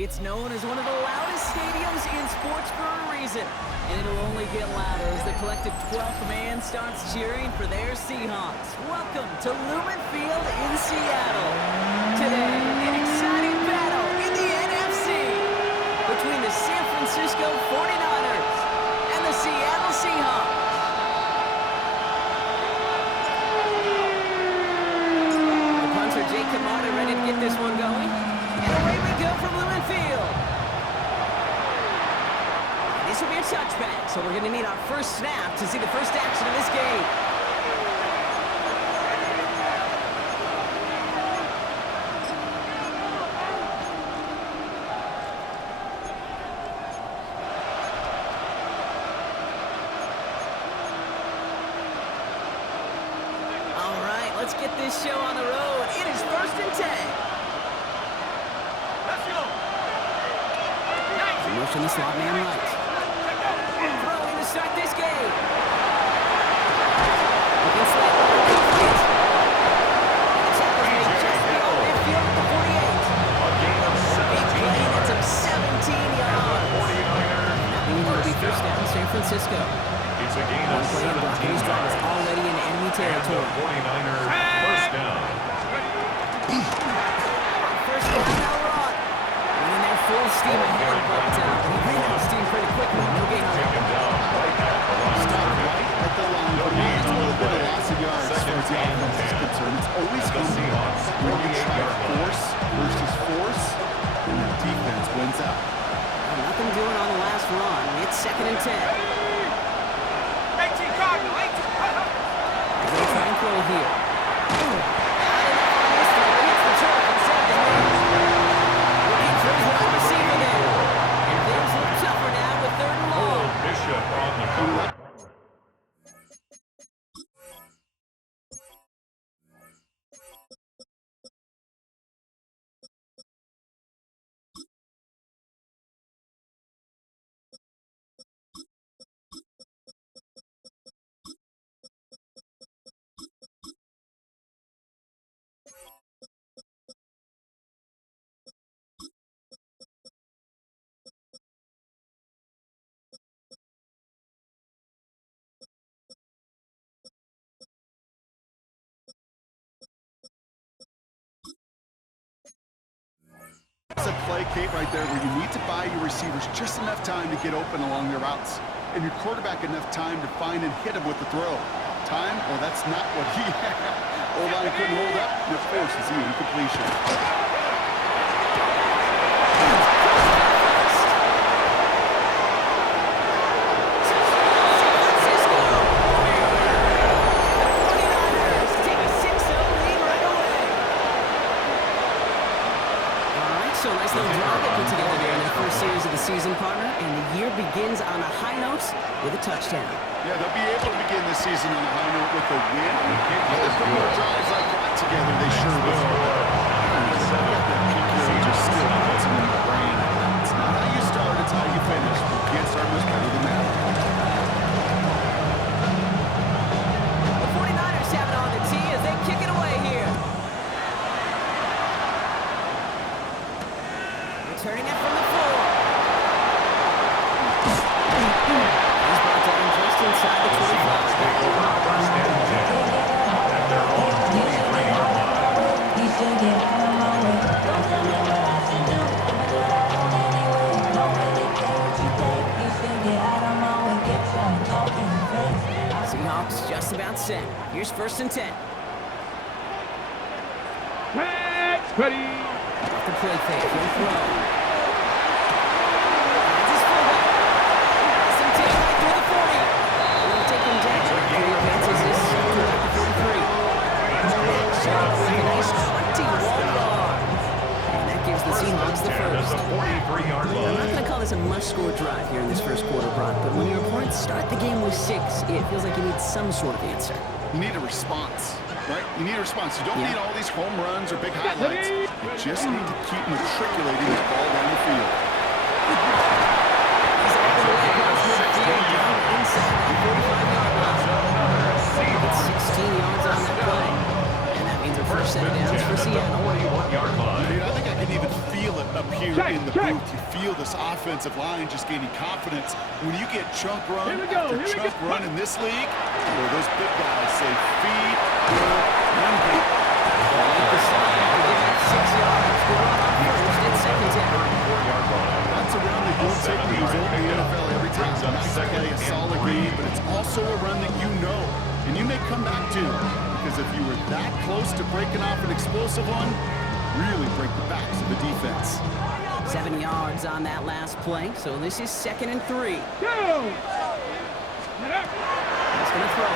It's known as one of the loudest stadiums in sports for a reason, and it'll only get louder as the collective 12th man starts cheering for their Seahawks. Welcome to Lumen Field in Seattle. Today, an exciting battle in the NFC between the San Francisco 49ers and the Seattle Seahawks. The punter, Jake Camarda, ready to get this one going. And away we go from Lumen Field. This will be a touchback, so we're going to need our first snap to see the first action of this game. All right, let's get this show on the road. It is 1st and 10. Motion the slot man right. Throwing to start this game. Against that defense. And the tackle's made just beyond midfield at the 48. Big play, that's up 17 yards. And that will be first down, San Francisco. It's a gain of 17 yards. His drive is already in enemy territory. 49ers first down. First down, now run. Running their full steam ahead, but he ran out of steam pretty quickly. No gain on Taken it. down right at the line. At the line, but it's a little bit of loss of yards as far as the offense is concerned. It's always The going to be Seahawks, when you try 48-yard line. force versus force, and the defense wins out. Nothing doing on the last run. It's 2nd and 10. They're trying to throw here. Bishop on the cover. It's a play, Kate, right there where you need to buy your receivers just enough time to get open along their routes, and your quarterback enough time to find and hit him with the throw. Time? Well, that's not what he had. O-line couldn't hold up, and it forces the incompletion. So nice little drive they put together there in their first series of the season, partner, and the year begins on a high note with a touchdown. Yeah, they'll be able to begin the season on a high note with a win. If they put more drives like that together, they sure will. Just still puts them in the brain. It's not how you start, it's how you finish. You can't start much better than that. The 49ers have it on the tee as they kick it away here. Returning it from the floor. He's brought down just inside the 25. First and 10 at their own 23-yard line. Seahawks just about set. Here's 1st and 10. Ready. Off the play fake, he'll throw. Finds his fullback. Some take right through the 40. He'll take him down. He advances this to about the 43. Shot with a nice 21 yards. And that gives the Seahawks the first. 43-yard I'm line. not going to call this a must-score drive here in this first quarter, Brock, but when your opponents start the game with 6, it feels like you need some sort of answer. You need a response, right? You need a response. You don't need all these home runs or big highlights. You just need to keep matriculating the ball down the field. He's all the way across midfield, down inside that 45-yard line. It's 16 yards on that play. And that means a first set of downs for Seattle. 41-yard line. Dude, I think I can even feel feel it up here in the booth. You feel this offensive line just gaining confidence. When you get chunk run after chunk run in this league, well, those big guys say feed your run game. That's a run that you'll take when you're in the NFL every time. Nice play, a solid game, but it's also a run that you know, and you may come back to, because if you were that close to breaking off an explosive one, really break the backs of the defense. 7 yards on that last play, so this is 2nd and 3. He's going to throw it.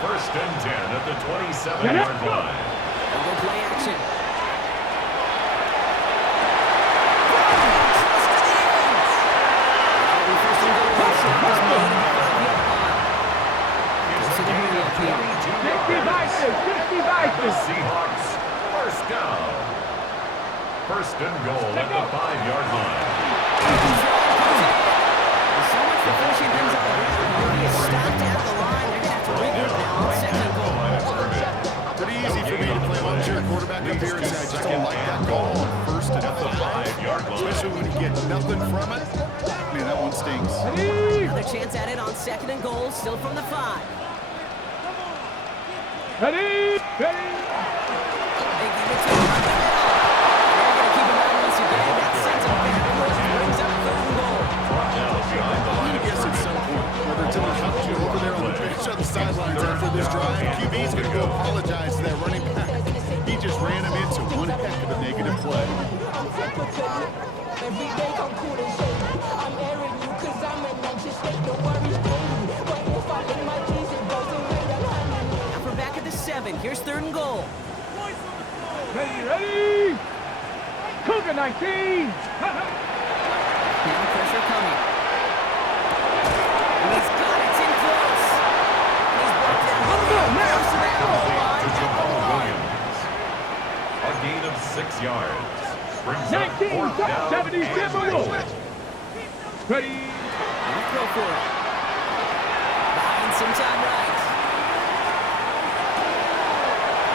First and 10 at the 27-yard line. Double play action. The Seahawks, first down. First and goal at the 5-yard line. So much for finishing things up. He is stopped at the line. They're going to have to regroup now on 2nd and goal. Pretty easy for me to play armchair quarterback up here and say, I just don't like that call on 1st and 5-yard line. Especially when you get nothing from it. Man, that one stings. Another chance at it on 2nd and goal, still from the 5. Ready? They give it to him on the middle. They're going to keep him out once again. That sends him backwards, brings up 3rd and goal. I'm going to guess at some point, whether it's in the hunt or over there on the bench on the sidelines after this drive, QB's going to go apologize to that running back. He just ran him into one heck of a negative play. Now we're back at the 7. Here's 3rd and goal. Ready? Cougar 19! Now pressure coming. And he's got it. It's in close. And he's brought down close to that goal line. A gain of 6 yards. Brings up 19, 4th down 77. Ready? Let's go for it. Buying some time right.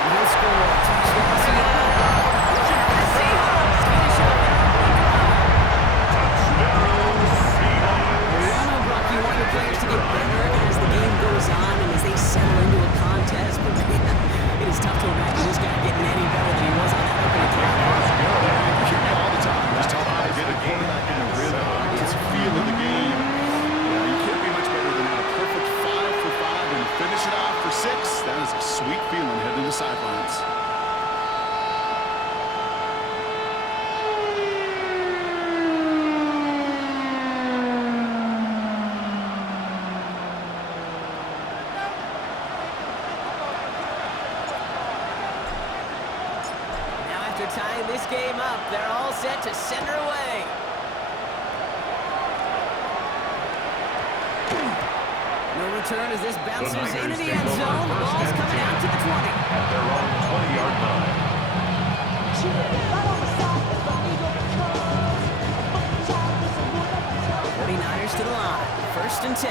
And he'll score. Touchdown Seattle. The Seahawks finish up their opening drive. I know, Brock, you want your players to get better as the game goes on and as they settle into a contest, but man, it is tough to imagine this guy getting any better than he was on that opening drive. You hear me all the time. Just talk about getting a quarterback in the rhythm. It's a feel of the game. Yeah, you can't be much better than that. A perfect 5 for 5 and finish it off for 6. That is a sweet feeling heading to the sidelines. Tying this game up, they're all set to send her away. No return as this bounces into the end zone. The ball's coming out to the 20. At their own 20-yard line. 49ers to the line. 1st and 10.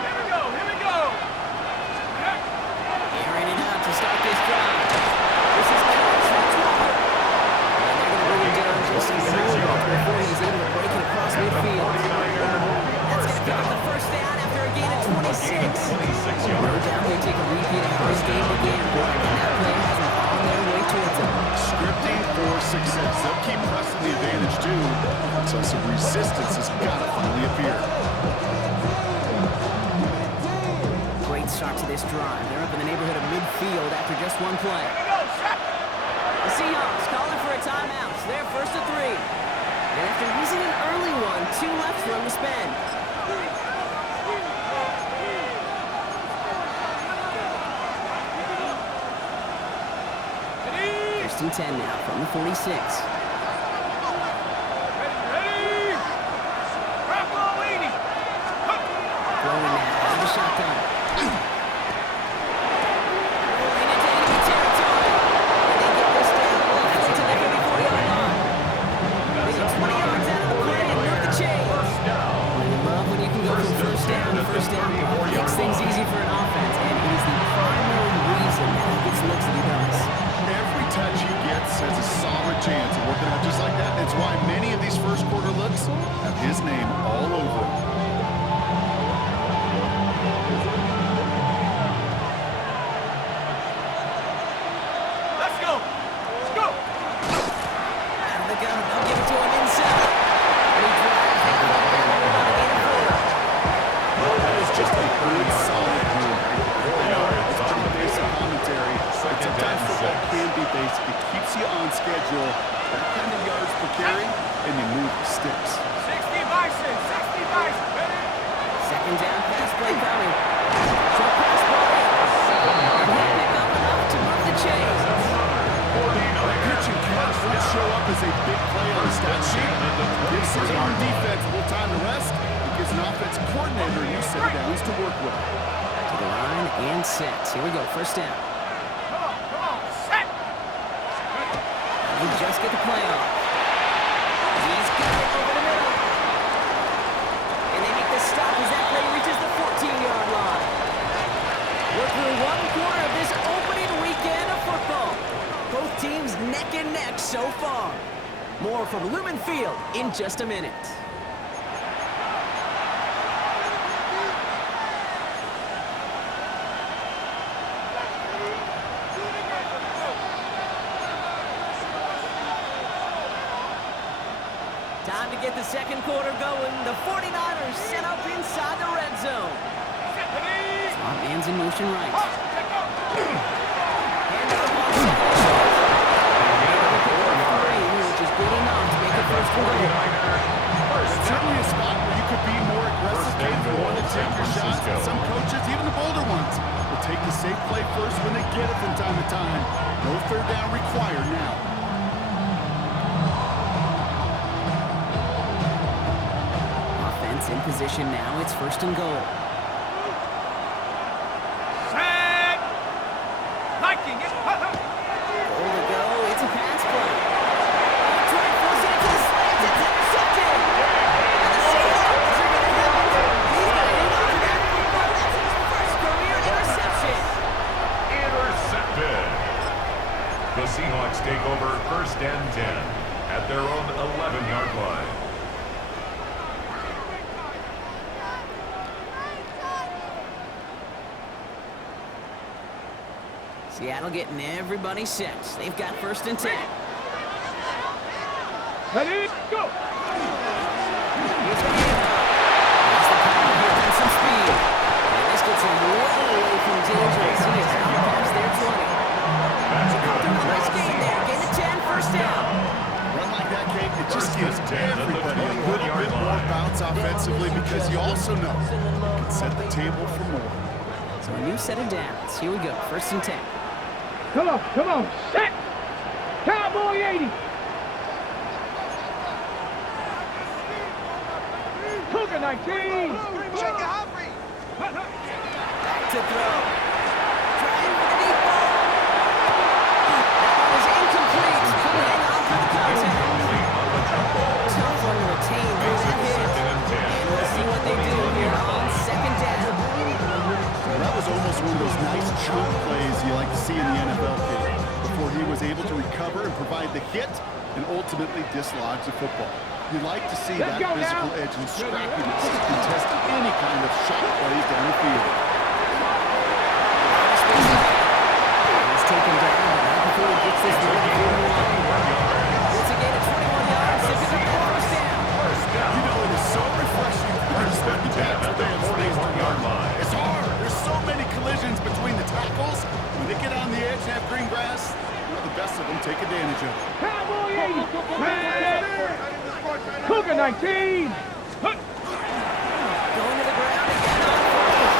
Here we go! Airing it out to start this drive. This is Coach from 12. And they're going to bring him down just a moment before he's able to break it across midfield. That's going to pick up the 1st down after a gain of 26. No doubt they take a repeat of how this game began, Brock, and that play has them on their way towards it. Scripting for success. They'll keep pressing the advantage too, so some resistance has got to finally appear. Great start to this drive. They're up in the neighborhood of midfield after just one play. The Seahawks calling for a timeout. They're 1st and 3. And after using an early one, 2 left for him to spend. First and 10 now from the 46. Ready? Throwing now out of the shotgun. Rolling into enemy territory. And they get this down left into the 34-yard line. Jets has a solid chance of working out just like that. That's why many of these first quarter looks have his name all over them. Let's go. Let's go. Out of the gun, they'll give it to him inside. And he drives it up there. That is just a good, solid move. I know it's pretty basic commentary, but sometimes football can be basic. It keeps you on schedule, that kind of yards per carry, and you move the sticks. 60 Bison. 60 Bison. Ready? Second down pass play coming. Short pass play. And he'll pick up enough to move the chains. Pitch and catch would show up as a big play on the stat sheet. Gives his own defense a little time to rest. It gives an offense coordinator new set of downs to work with. To the line and set. Here we go, first down. Come on. Set. He just get the play off. He's got it over the middle. And they make the stop as that play reaches the 14-yard line. We're through one quarter of this opening weekend of football. Both teams neck and neck so far. More from Lumen Field in just a minute. Time to get the second quarter going. The 49ers set up inside the red zone. Slot man's in motion right. Hand off on second. Which is good enough to make it first and goal. Certainly a spot where you could be more aggressive, Kate, if you want to take your shots. And some coaches, even the bolder ones, will take the safe play first when they get it from time to time. No third down required now. Offense in position now. It's first and goal. Set. Liking it. Goal to go. It's a pass play. Trey throws it into the slants. It's intercepted. And the Seahawks are going to have it. He's going to hang on to that football. That's his first career interception. Intercepted. The Seahawks take over first and 10 at their own 11-yard line. Seattle getting everybody set. They've got first and 10. Ready? Go. Here's the handoff. That's the power here and some speed. And this gets him way away from danger as he is out past their 20. Nice gain there. Gain of 10, first down. Run like that, Kate, it just gives everybody a little bit more bounce offensively because you also know you can set the table for more. So a new set of downs. Here we go. First and 10. Come on. Set. Cowboy 80. Cougar 19. Back to throw. Trying for the deep ball. That one is incomplete. Couldn't hang on to the contact. Tough one to retain through that hit. And we'll see what they do here on second down. Well, that was almost one of those nice chunk plays you like to see in the NFL, Kate, before he was able to recover and provide the hit and ultimately dislodge the football. You like to see that physical edge and scrappiness to contest any kind of shot plays down the field. He's taken down, but not before he gets this one. It's a gain of 21 yards to pick up that first down. You know, it is so refreshing for a certain back to the 41-yard line. It's hard. There's so many collisions between the tackles. When they get on the edge and have green grass, the best of them take advantage of it. Cowboy 80. Cougar 19. Going to the ground again on fourth.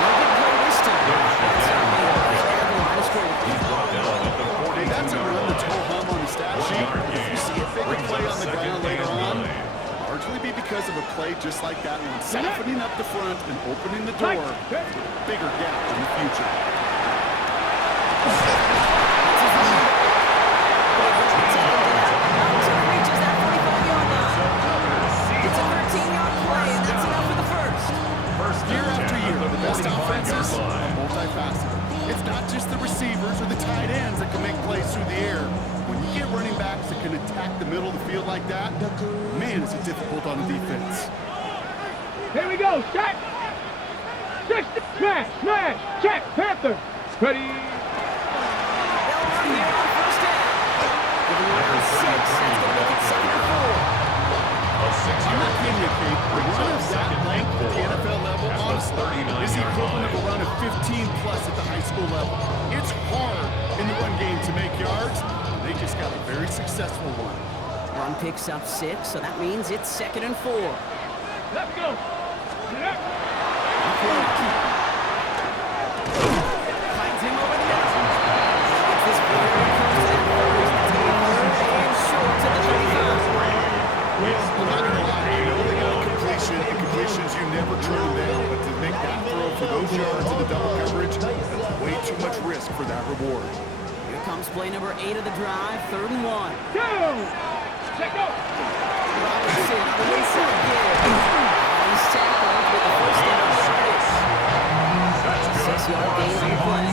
No good play this time. That's not made right at the line of scrimmage. Hey, that's a run that's ho-hum on the stat sheet. If you see a bigger play on the ground later on, largely be because of a play just like that one, softening up the front and opening the door for a bigger gap in the future. Year after year, the best offenses are multifaceted. It's not just the receivers or the tight ends that can make plays through the air. field like that, man, is it difficult on the defense. Here we go, shot. 60, smash, smash, check, Panther. Ready. They'll run here on first down. Giving you around 6. That's going to make it 2nd and 4. I'm not kidding you, Kate. The run of that length at the NFL level, honestly, is the equivalent of a run of 15-plus at the high school level. It's hard in the run game to make yards, and they just got a very successful one. Run picks up 6, so that means it's 2nd and 4. Let's go. Finds him over the middle. Gets this player and comes to that first. That's going to be 3rd and short to the 35. I'm not going to lie, you know they got a completion, and completions you never turn down, but to make that throw for those yards in the double coverage, that's way too much risk for that reward. Here comes play number 8 of the drive, 3rd and 1. Go. Check go. Robinson on the inside give. He's tackled with the first down short. 6-yard gain on the play.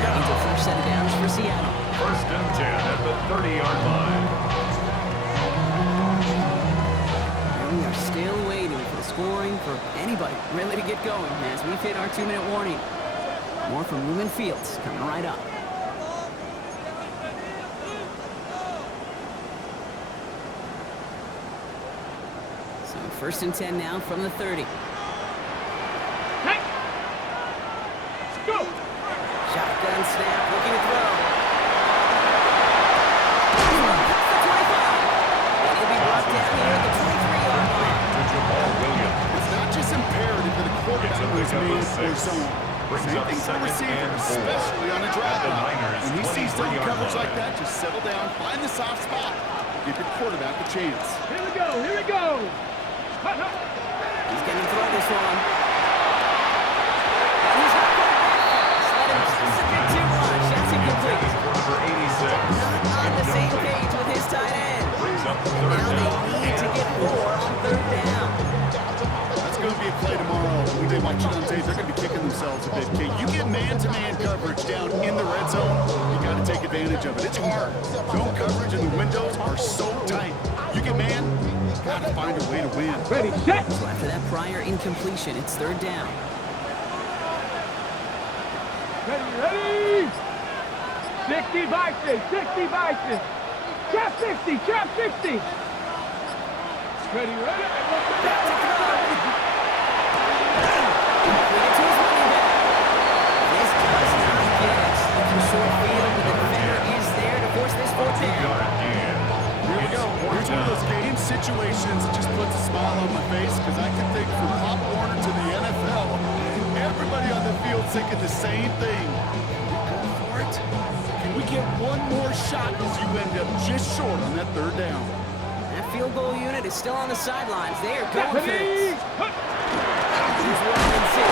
That means a first set of downs for Seattle. 1st and 10 at the 30-yard line. And we are still waiting for the scoring for anybody really to get going as we've hit our 2-minute warning. More from Lumen Fields coming right up. So 1st and 10 now from the 30. Hey. Go. Shotgun snap, looking to throw. Past the 25. And he'll be brought down here at the 23-yard line. It's not just imperative that a quarterback moves man or zone. Same thing for a receiver, especially on a drive. When he sees double coverage like that, just settle down, find the soft spot, give your quarterback a chance. Here we go. Here we go. He's going to throw this one. And he's not quite that fast. Let him just a bit too much. That's incomplete. Number 86. Not on the same page with his tight end. Now they need to get more on 3rd down. That's going to be a play tomorrow. When they watch it on tape, they're going to be kicking themselves a bit, Kate. You get man-to-man coverage down in the red zone, you got to take advantage of it. It's hard. Zone coverage and the windows are so tight. You get man, got to find a way to win. Ready, set. So after that prior incompletion, it's 3rd down. Ready. 60 Bison. 60 Bison. Trap 60. Trap 60. Ready. Back to throw. Bring it to his running back. This does not get it. Looking short field, but the defender is there to force this 4th down. Here we go. Here's one of those game situations that just puts a smile on my face because I can think from Pop Warner to the NFL, everybody on the field thinking the same thing. Go for it. Can we get one more shot as you end up just short on that 3rd down? That field goal unit is still on the sidelines. They are going for this. Ready. He's Robinson.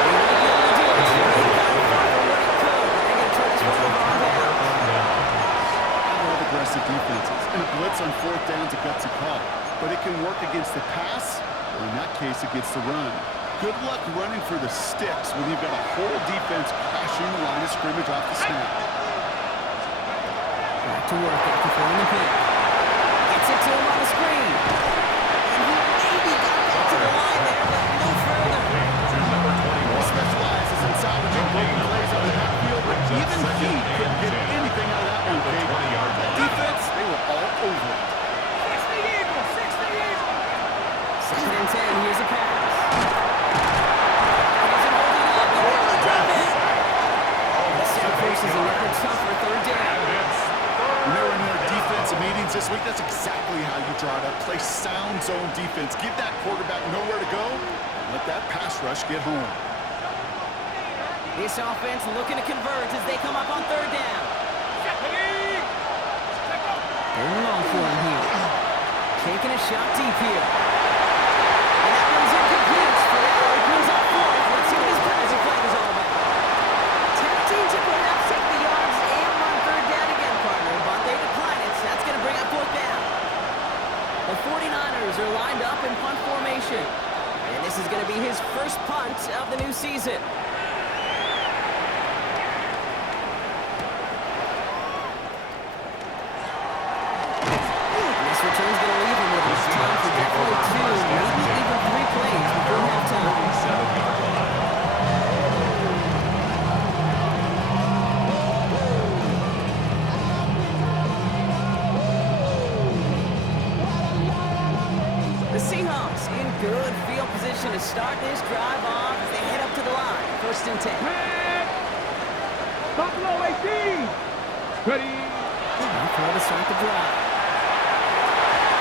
They won't be able to do it. They got it far from what it could. They're going to try this one on down. I love aggressive defenses, and a blitz on 4th down is a gutsy call, but it can work against the pass, or in that case, against the run. Good luck running for the sticks when you've got a whole defense crashing the line of scrimmage off the snap. Back to work after throwing the pick. Gets it to him on the screen. And he maybe got back to the line there, but no further. He specializes in salvaging broken plays on the backfield, but even he couldn't get anything out of that one, Kate. That defense, they were all over it. 2nd and 10, here's a pass. He doesn't hold it up. They're able to drop it. The center faces another tougher 3rd down. When they were in their defensive meetings this week, that's exactly how you draw it up. Play sound zone defense. Give that quarterback nowhere to go. And let that pass rush get home. This offense looking to convert as they come up on 3rd down. They're long for him here. Taking a shot deep here. And that one's incomplete. For now, he brings up 4th. Let's see what his penalty flag is all about. Tempting to perhaps take the yards and run 3rd down again, partner, but they decline it. So that's going to bring up 4th down. The 49ers are lined up in punt formation. And this is going to be his first punt of the new season. formation to start this drive off as they head up to the line. 1st and 10. Buffalo 18. Ready. Now throw to start the drive.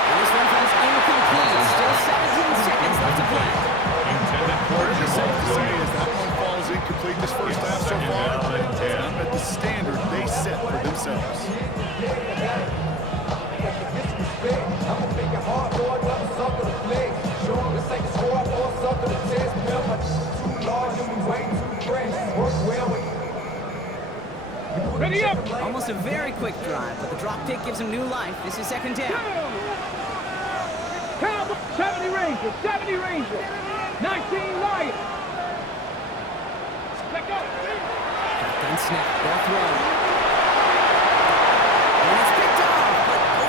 And this one comes incomplete. Still 17 seconds left to play. Intended for Pretty the safe to ball say as that one falls incomplete this first half so far. Not at the standard they set for themselves. Ready up. Almost a very quick drive, but the drop kick gives him new life. This is 2nd down. Cowboy. 70 Rangers. 70 Rangers. 19 Lions. Let go. Shotgun snap. They'll throw. And it's picked off. But,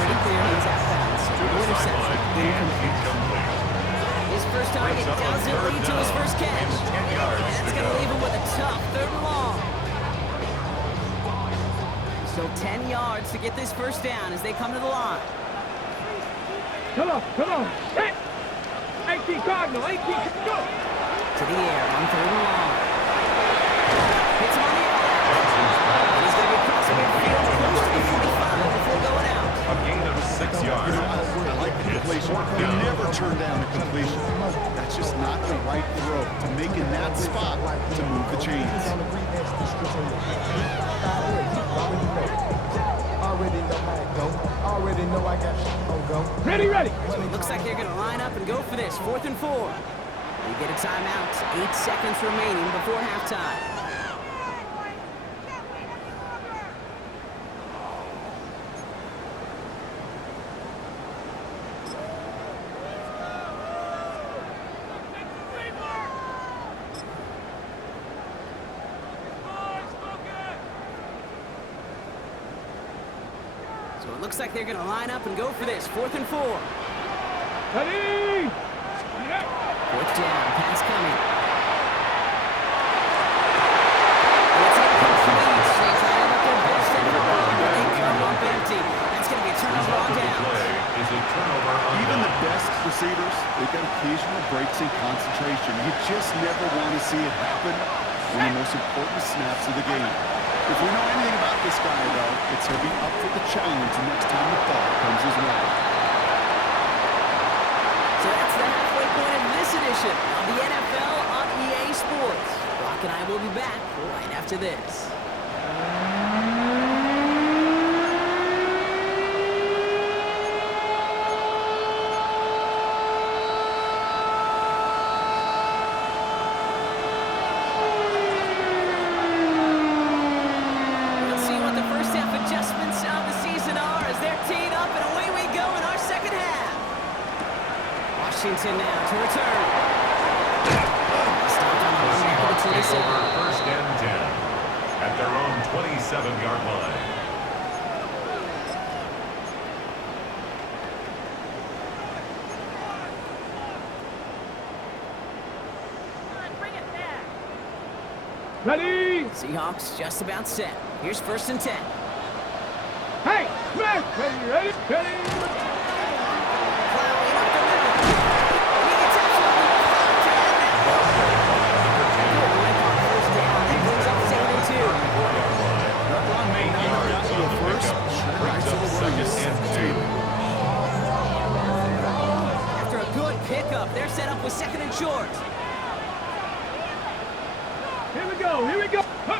pretty clear he's out of bounds. So no interception. Incomplete. His first target doesn't lead to his first catch. That's going to leave him with a tough 3rd and long. So 10 yards to get this first down as they come to the line. Come on. Hit. 18 Cardinal. 18. Go. To the air on 3rd and long. Hits him on the outlet. And he's going to be crossing midfield close to the 45 before going out. A gain of 6 yards. I like the completion. You never turn down a completion. That's just not the right throw to make in that spot to move the chains. Ready. So it looks like they're going to line up and go for this. 4th and 4. We get a timeout. 8 seconds remaining before halftime. So it looks like they're going to line up and go for this. 4th and 4. Ready. 4th down. Pass coming. And it's incomplete. They try to look their best in the ball, but they come up empty. That's going to be a turnover on downs. Is a turnover on Even the downs. best receivers, they've got occasional breaks in concentration. You just never want to see it happen in the most important snaps of the game. If we know anything about this guy, though, it's he'll be up for the challenge the next time the ball comes his way. So that's the halfway point of this edition of the NFL on EA Sports. Brock and I will be back right after this. Let's see what the first half adjustments of the season are as they're teed up, and away we go in our second half. Washington now to return. Stopped on the back of the 27. 1st and 10 at their own 27-yard line. Ready. Seahawks just about set. Here's 1st and 10. Hey, Smith. Ready. Plowing up the middle. He gets absolutely clocked in. Good rip on 1st down. He brings up 2nd and 2. That run may not have gotten you a first, sure, I still want to see it. After a good pickup, they're set up with 2nd and short. Here we go. Huh.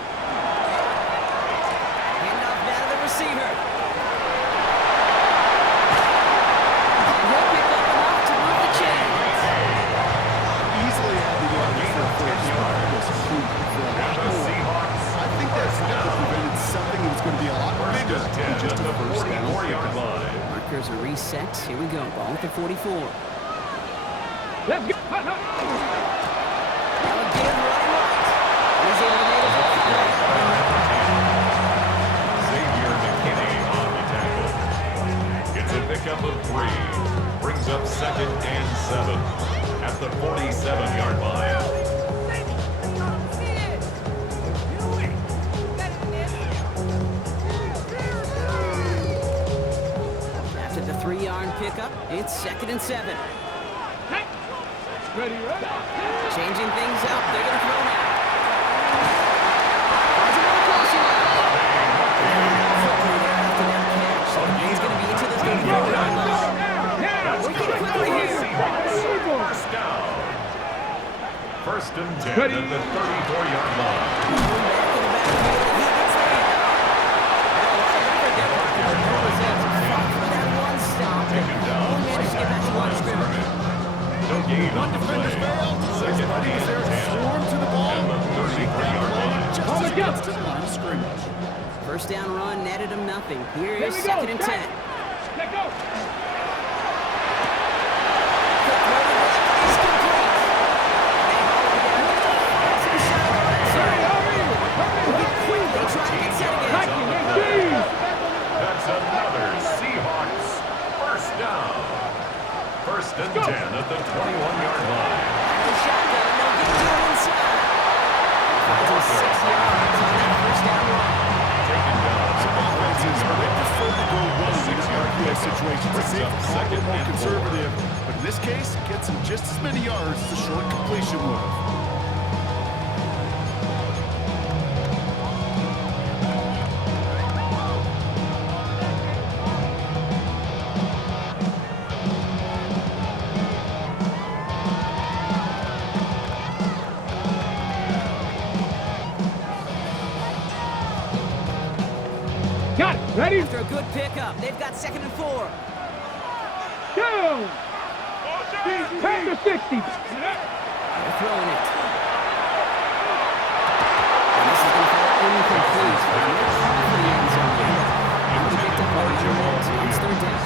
Hand off now to the receiver. And he'll pick up enough to move the chains. Easily had to get for a first yard. And the Seahawks. I think that's what prevented something that was going to be a lot bigger than just a first down. 44-yard line. Markers are reset. Here we go. Ball at the 44. Let's go. Now again, running right. He's able to make it. Xavier McKinney on the tackle. Gets a pickup of 3. Brings up 2nd and 7 at the 47-yard line. After the 3-yard pickup, it's 2nd and 7. Ready, ready. Changing things up. They're going to throw now. Finds another crossing route. After that catch, so he's going to be into the 34-yard line. Working quickly here. First down. First and 10 at the 34-yard line. Back in the backfield. He gets the handoff. That one stop. Taken down. Only managed to get back to line of scrimmage. No gain on the play. Second Buddy is there to and 10 swarm to the ball. at the 33-yard line. Just as it gets to the line of scrimmage. First down run netted him nothing. Here Here is we second go. and 10. Let go. That's another Seahawks first down. First and 10 at the 21-yard line. Shotgun, they'll get to him inside. Finds him 6 yards on that first down run. Taken down. Offenses might prefer to go one in an Six-yard RPO situation to save the clock, a little more second and conservative. But in this case, it gets him just as many yards as a short completion would have. Got it. Ready? After a good pickup, they've got second and 4. Go. Panther 60. They're throwing it. And this is going to fall incomplete. For the end zone. Able to pick up on it's third down.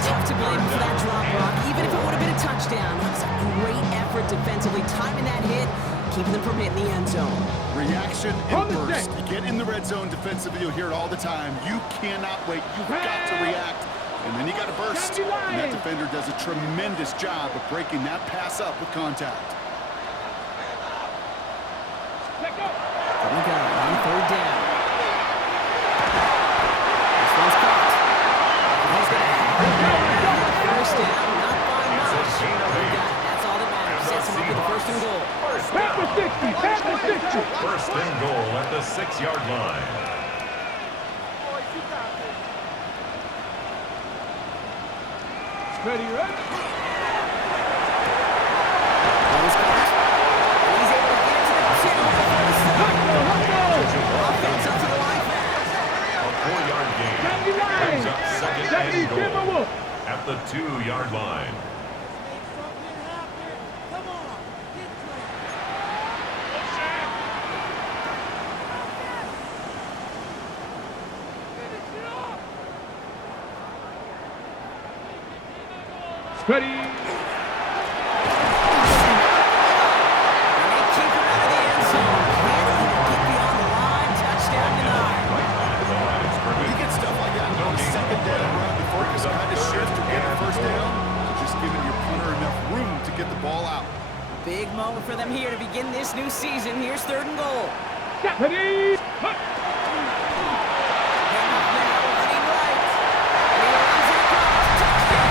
Tough to blame for that drop, Brock. Even if it would have been a touchdown, that was a great effort defensively, timing that hit, keeping them from hitting the end zone. Reaction On and the burst. stick. You get in the red zone defensively, you'll hear it all the time. You cannot wait. You've got to react. And then you got to burst. Gotta be And that lying. defender does a tremendous job of breaking that pass up with contact. Let go. Here we go, on third down. This one's caught. He's going to have first down, not by much. It's a gain of 8. That's all that matters. Sets him up with the first and goal. First Panther down. 60. Panther 60. First and goal at the 6-yard line. Ready, ready. That is caught. And he's able to get it to the 2. Offense up to the line fast. A 4-yard gain. Brings up second and goal at the 2-yard line. Ready. And they keep him out of the end zone. Can't even get beyond the line. Touchdown denied. Right at the line of scrimmage. You get stuff like that on a second down run before you just kind of shift or get a first down. Just giving your punter enough room to get the ball out. Big moment for them here to begin this new season. Here's third and goal. Ready. Handoff now, running right. And he runs it across. Touchdown.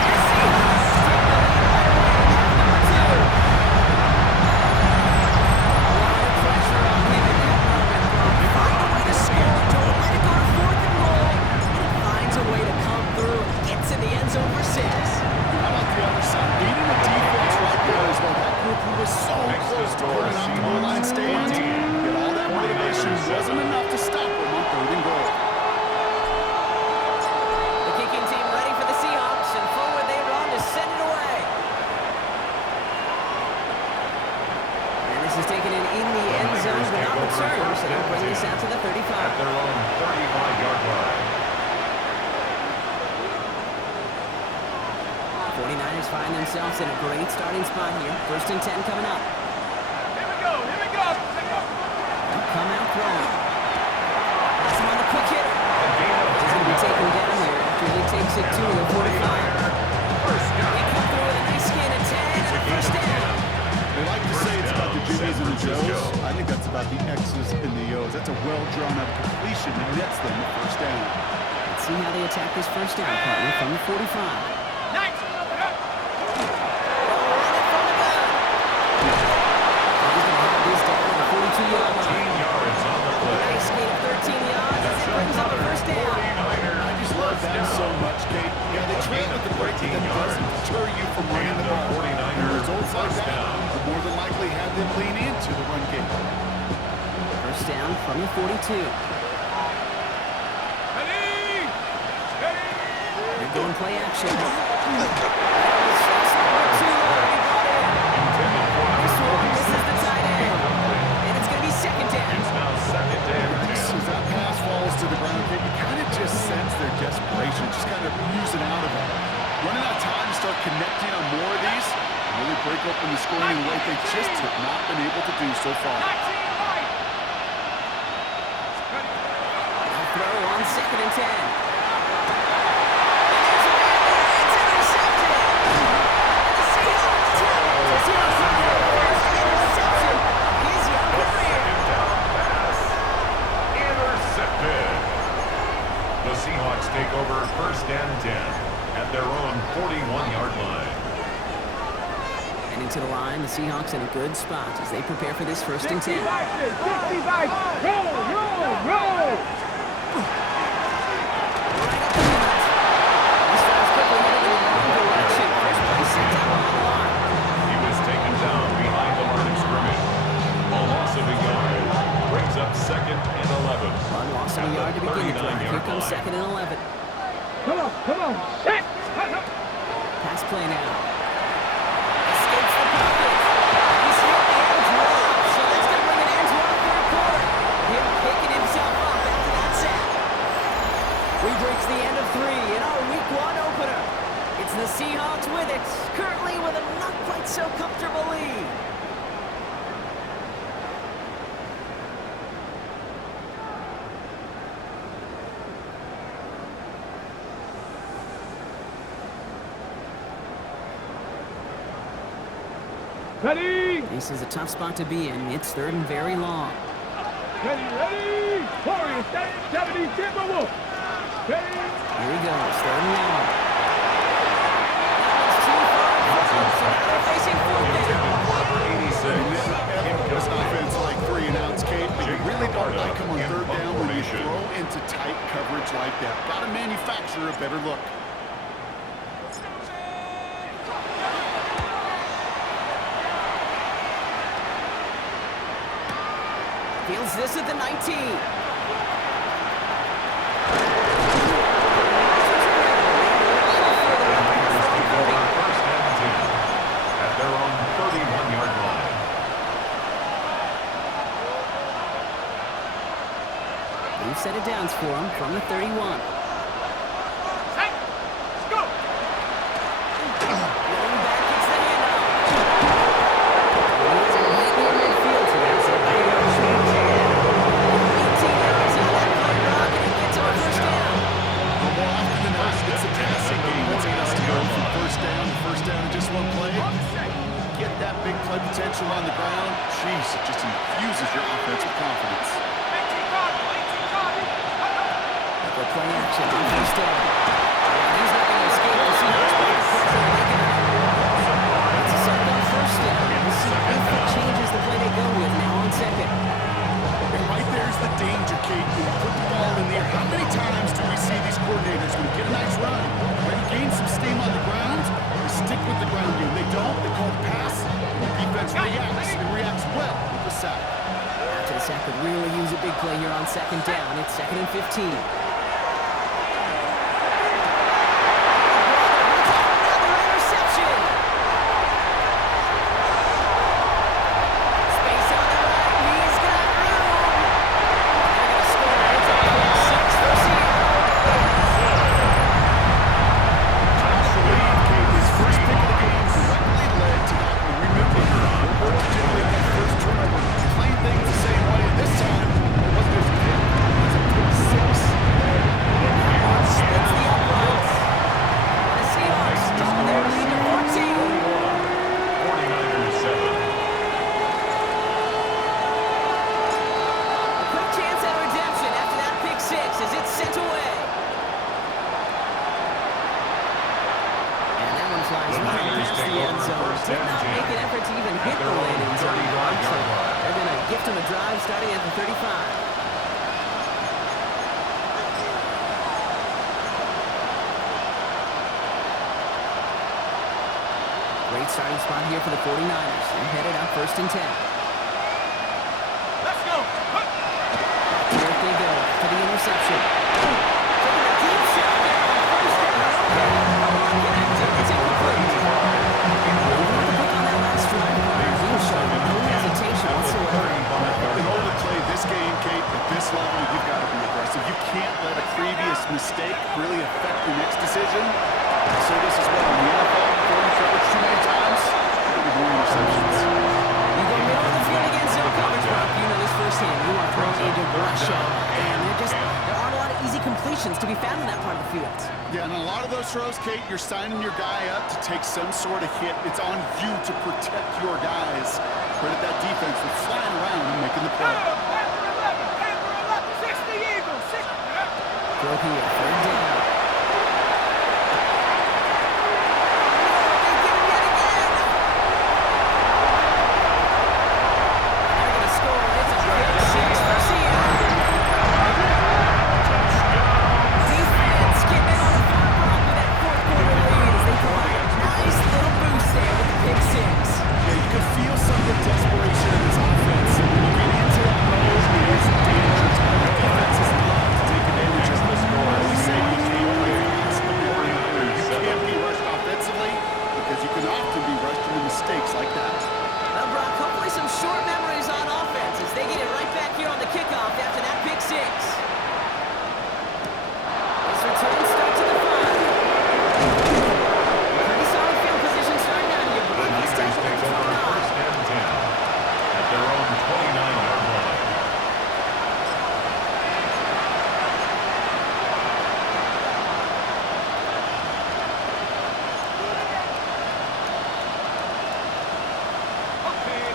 The Seahawks take the lead by a range of number 2. A lot of pressure on him in that moment, Brock. Find a way to score. Don't let it go to fourth and goal. And he finds a way to come through. Gets in the end zone for 6. How about the other side? Beating the defense right there as well. That group who was so close to pulling out the goal line stand. Yet all that motivation wasn't enough to stop them on third and goal. The kicking team ready for the Seahawks, and forward they run to send it away. And this is taken in the end zone, but not returned, so they'll bring this out to the 35. At their own 35-yard line. 49ers find themselves in a great starting spot here. First and 10 coming up. Here we go. Here we go. They'll come out throwing. Pass him on the quick hitter. A gain of He's going to be taken down here after he takes it to the 45. First They down. come through with a nice gain of 10 and a first down. They like to say it's about the Jimmies and the Joes. I think that's about the X's and the O's. That's a well-drawn-up completion that nets them the first down. Let's see how they attack this first down, partner, from the 45. Nice. that lean into the run game. First down from the 42. They're going play action. This is the tight end. And it's going to be second down. It's now second down. As that pass falls to the ground, you kind of just sense their desperation, just kind of oozing out of it. Running out of time to start connecting on more of these, and really break open the scoring in a way they just have not been able to do so far. Now throw on second and 10. The Seahawks take over first and 10 at their own 41-yard line. And into the line, the Seahawks in a good spot as they prepare for this first and 10. 65, roll, roll, roll. These fires quickly headed in the wrong direction. First play sent down on the line. He was taken down behind the line of scrimmage. A loss of a yard brings up second and 11. One loss of a yard to begin the drive. Here comes second and 11. Come on, set. Pass play now. Escapes the pocket. He's hit and dropped. So that's going to bring an end to our third quarter. Him picking himself up after that sack. We breaks the end of 3 in our week 1 opener. It's the Seahawks with it, currently with a not quite so comfortable lead. Ready, This is a tough spot to be in. It's third and very long. ready. Warriors, 70, Timberwolf. Ready. Here he goes, third and long. That was too far. So now they're facing fourth down. 86. This offense like 3 and outs, Kate, but you really don't like them on third down when you throw into tight coverage like that. Got to manufacture a better look. Fields this at the 19. First and 10 at their own 31-yard line. We've set it downs for him from the 31. Potential on the ground, jeez, it just infuses your offensive confidence. They'll play action on first down. He's not going to escape the Seahawks by the pressure. They got him. It's a second on first down. We'll see if it changes the play they go with now on second. And right there's the danger, Kate. When you put the ball in there, how many times do we see these coordinators when you get a nice run, when you gain some steam on the ground, they stick with the ground game. They don't, they call the pass. Defense reacts and reacts well with the sack. After the sack could really use a big play here on second down. It's second and 15. Another interception. Space on the right. He's got room. They're going to score. It's a pick six for Seattle. Toss the lead, Kate. His first pick of the game directly led to that one. Remember, we're generally that first turnover. Playing things the same way. This time, it wasn't just a pick. It was a pick six. Spins the uprights. The Seahawks double their lead to 14. 49ers 7. A quick chance at redemption after that pick six as it's sent away. And that one flies right past the end zone. Did not make an effort to even hit the landing zone. So they're going to gift him a drive starting at the 35. Great starting spot here for the 49ers. They're headed up first and 10. option. Taking a deep shot there on first down. Okay, connected. It's incomplete. Moving with the pick on that last drive. He was showing no hesitation whatsoever. In order to play this game, Kate, at this level, you've got to be aggressive. You can't let a previous mistake really affect your next decision. I say this as well. In the NFL, throwing coverage too many times, you'll be doing interceptions. You go middle of the field against zone coverage, Brock. You know this firsthand. You are thrown into Russia, and there aren't a lot of easy completions to be found in that part of the field. Yeah, and a lot of those throws, Kate, you're signing your guy up to take some sort of hit. It's on you to protect your guys. Credit that defense for flying around and making the play. Panther 11, 60 Eagles, 60. Throw here, third down.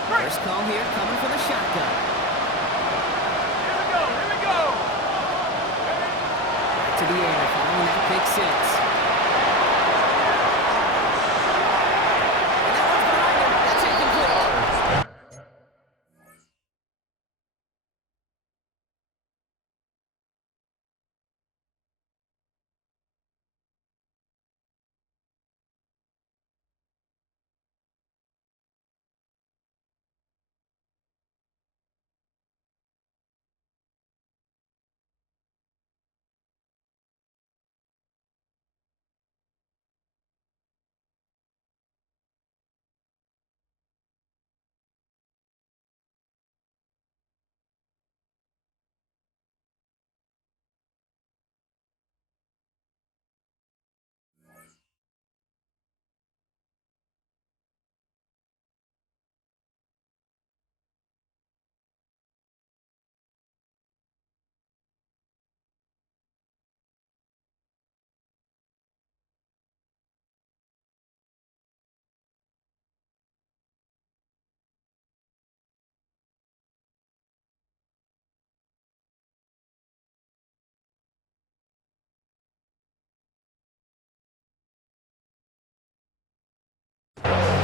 First call here coming from the shotgun. Here we go. Back to the air, following that pick six. And that one's behind him. That's incomplete.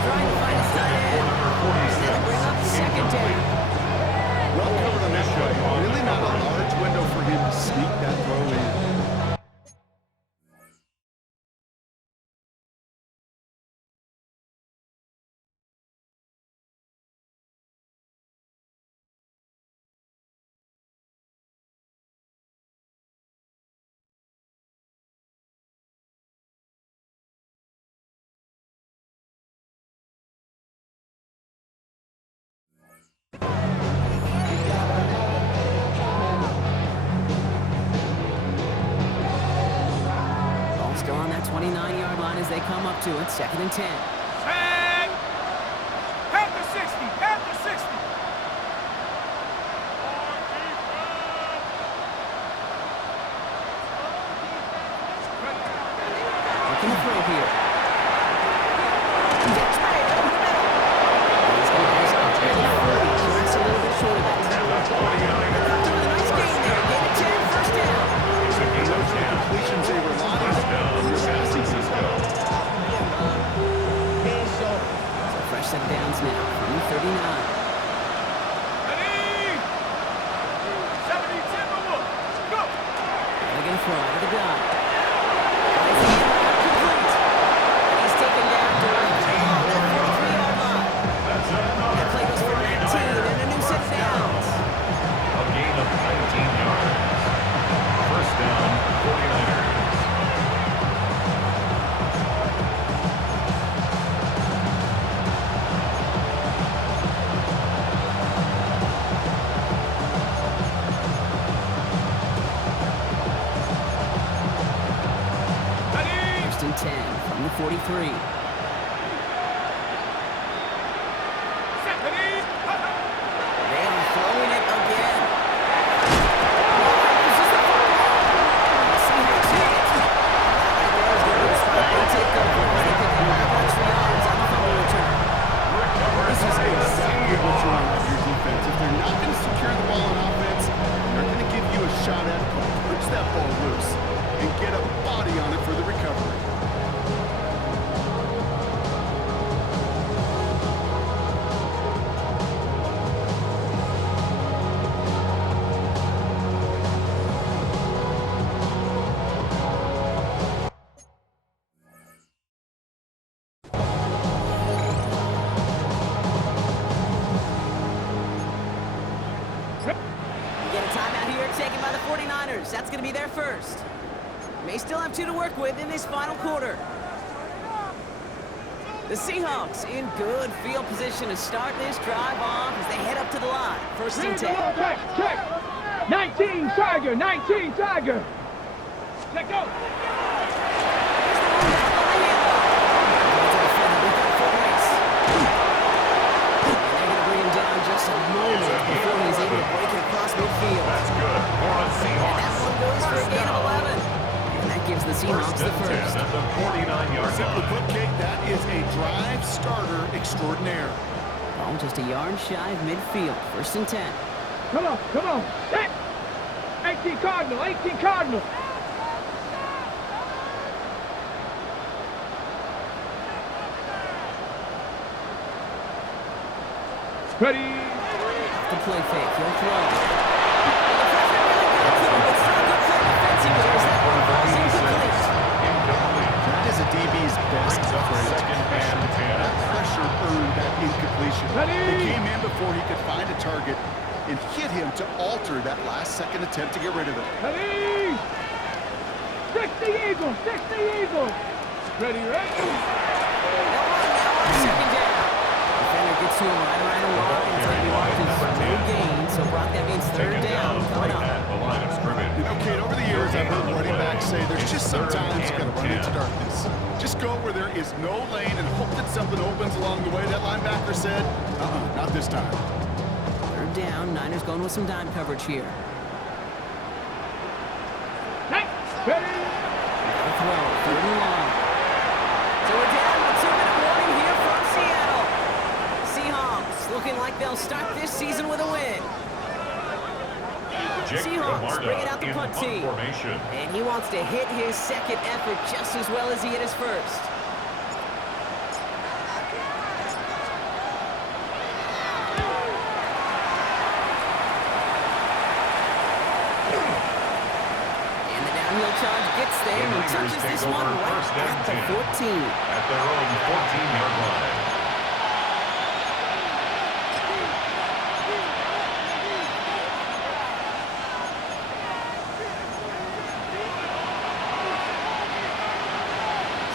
Trying to find his tight end. And that'll bring up second down. Well covered on that play. Really not a large window for him to sneak that throw in. Ball still on that 29-yard line as they come up to it. Second and 10. Set. Panther 60. Panther 60. Looking to throw here. Gets right over the middle. These guys are really free. Just a little bit short of that. Doing a nice gain there. Gain of 10, first down. Completions they rely on. So fresh set of downs now from the 39. Ready. 70, 10, go. They're going to throw out of the gun. Complete. And he's taken down directly on that 43-yard line. That play goes for 19 and a new set of downs. A gain of 19 yards. 10 from the 43. They are throwing it again. Loses the football. The Seahawks hit it. Right there is going to be the spot they take over as they pick up 1 extra yards on the fumble return. This is exactly what you want out of your defense. If they're not going to secure the ball on offense, they're going to give you a shot at push that ball loose and get a body on it for the recovery. Get a timeout here taken by the 49ers. That's going to be their first. May still have 2 to work with in this final quarter. The Seahawks in good field position to start this drive off as they head up to the line. First and 10. Check. 19 Tiger. 19 Tiger. Check go. Just a moment before he's able to break it across midfield. That's good for a Seahawks. And that one goes for a gain of 11. And that gives the Seahawks the first. At the 49-yard Simply line. put, Kate, that is a drive starter extraordinaire. Ball just a yard shy of midfield. First and 10. Come on. Set. 18 Cardinal. Ready. The play fake. He'll throw. It's not a good play defensively as that one falls incomplete. That is a DB's best Brings up effort. second and 10. That pressure earned that incompletion. Ready. They came in before he could find a target and hit him to alter that last-second attempt to get rid of it. Ready. 60 Eagles. Ready. Second down. Defender gets to him right around the line. It's going to be marked as no gain. So, Brock, that means third down coming right up. at the line of scrimmage. You know, Kate, over the years, I've heard running backs say there's just sometimes you got to run into darkness. Just go where there is no lane and hope that something opens along the way. That linebacker said, not this time. Third down. Niners going with some dime coverage here. Ready. Throw. Third and long. So we're down with 2-minute warning here from Seattle. Seahawks looking like they'll start this season with a win. Jake Seahawks Camarda bringing out the in punt team. formation. And he wants to hit his second effort just as well as he hit his first. And the downhill charge gets there and touches this one right at the 14. At their own 14-yard line.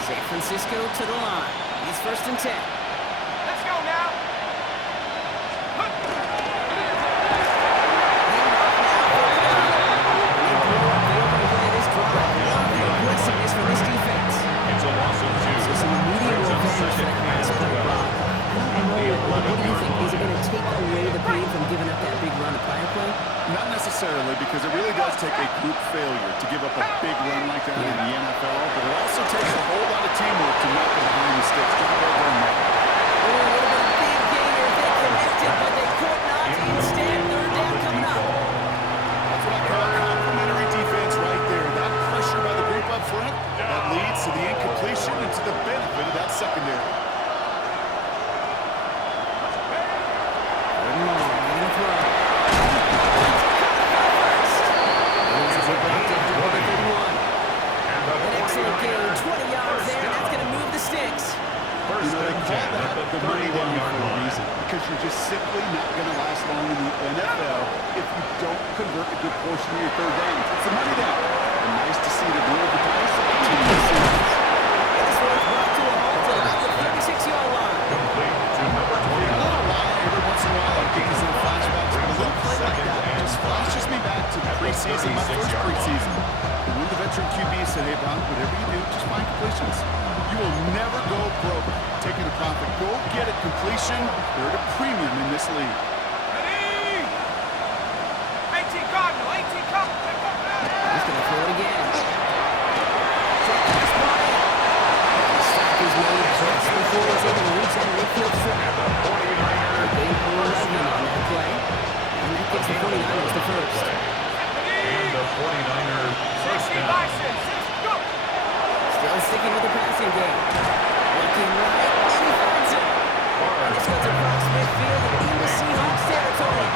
San Francisco to the line. He's first and 10. Let's go now. Aggressiveness from this defense. It's a loss of 2. So some immediate Brings up revenge for second that and last play, 11. Brock. I don't know, what do you think? Is it going to take away the pain from giving up that big run the prior play? Not necessarily, because it really does take a group failure to give up a big run like that in the NFL, but it also takes a whole lot of teamwork to knock it behind the sticks. Don't go down there. Oh, a little bit of big gainer if they connected, but they could not. Instead, third down coming up. That's what I call complimentary defense right there. That pressure by the group up front, that leads to the incompletion and to the benefit of that secondary. Third and long, and throw. An excellent gain, 20 yards there, and that's going to move the sticks. You know, they call that the money down for a reason, because you're just simply not going to last long in the NFL if you don't convert a good portion of your third downs. It's the money down. And nice to see the roll of the dice continue to see this. This one's brought to a halt at about the 36-yard line. Complete to number I don't 21. know why every once in a while I'm getting some flashbacks, but a little play like that just flashes me back to the preseason, my first preseason. We win the veteran veteran QB said, hey, Brown, whatever you do, just find completions. You will never go broke taking a profit. Go get a completion. They're at a premium in this league. Ready? 18 Cardinal, 18 Cardinal. He's going to throw it again. Stop is made just before he's able to reach that midfield strip. They pull 11 on that play. And that gets the 49ers the first. And the 49er first down. Still sticking with the passing game. Looking right, and he finds it. And this goes across midfield and into Seahawks territory.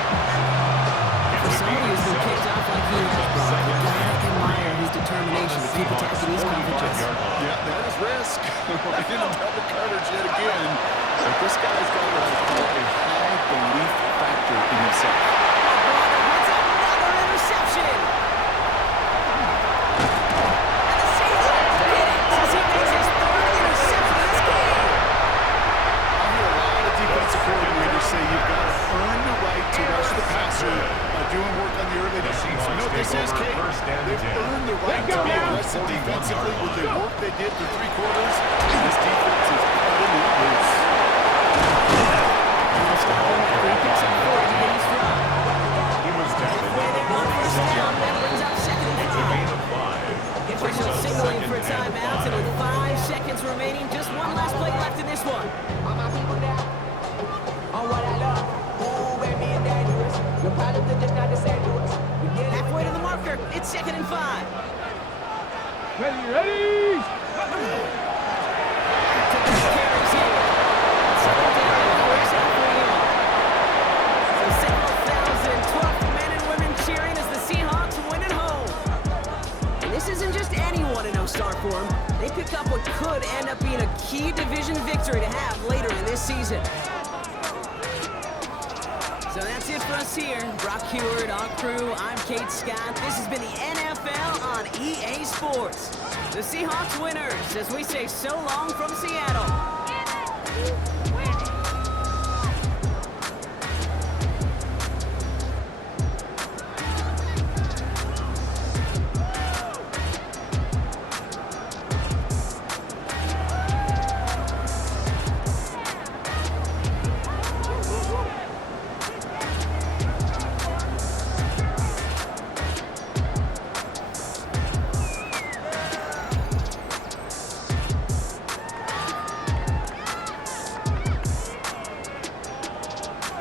For somebody who's been kicked off like he has, Brock, you gotta admire his determination to keep attacking these coverages. Yeah, that is risk. We're in a double coverage yet again. But this guy's got what I call a high belief factor in himself. What's another interception? And the Seahawks get it as he makes his third interception of this game. I hear a lot of defensive coordinators say you've got to earn the right to rush the passer by doing work on the early downs. You know what this is, Kate? They've earned the right to be aggressive defensively with the work they did through 3 quarters. And this defense is cutting it loose. And they're stopping at 3 picks and 4 to get his drive. He was tackled Where at they the go first down, that 37. brings up second and It's a 5. gain of 5. Brings Official up signaling second for and timeouts, and 5. with 5 seconds remaining, just one last play left in this one. All my people down on what I love. Ooh, baby, and dangerous. Your problems are just not the same to us. We get it. Halfway to the marker, it's second and 5. Ready? Carries here. Second down, and it works out for you. So several thousand 12th men and women cheering as the Seahawks win at home. And this isn't just anyone in no start for them. They pick up what could end up being a key division victory to have later in this season. So that's it for us here. Brock Heward, our crew, I'm Kate Scott. This has been the NFL on EA Sports. The Seahawks winners, as we say so long from Seattle.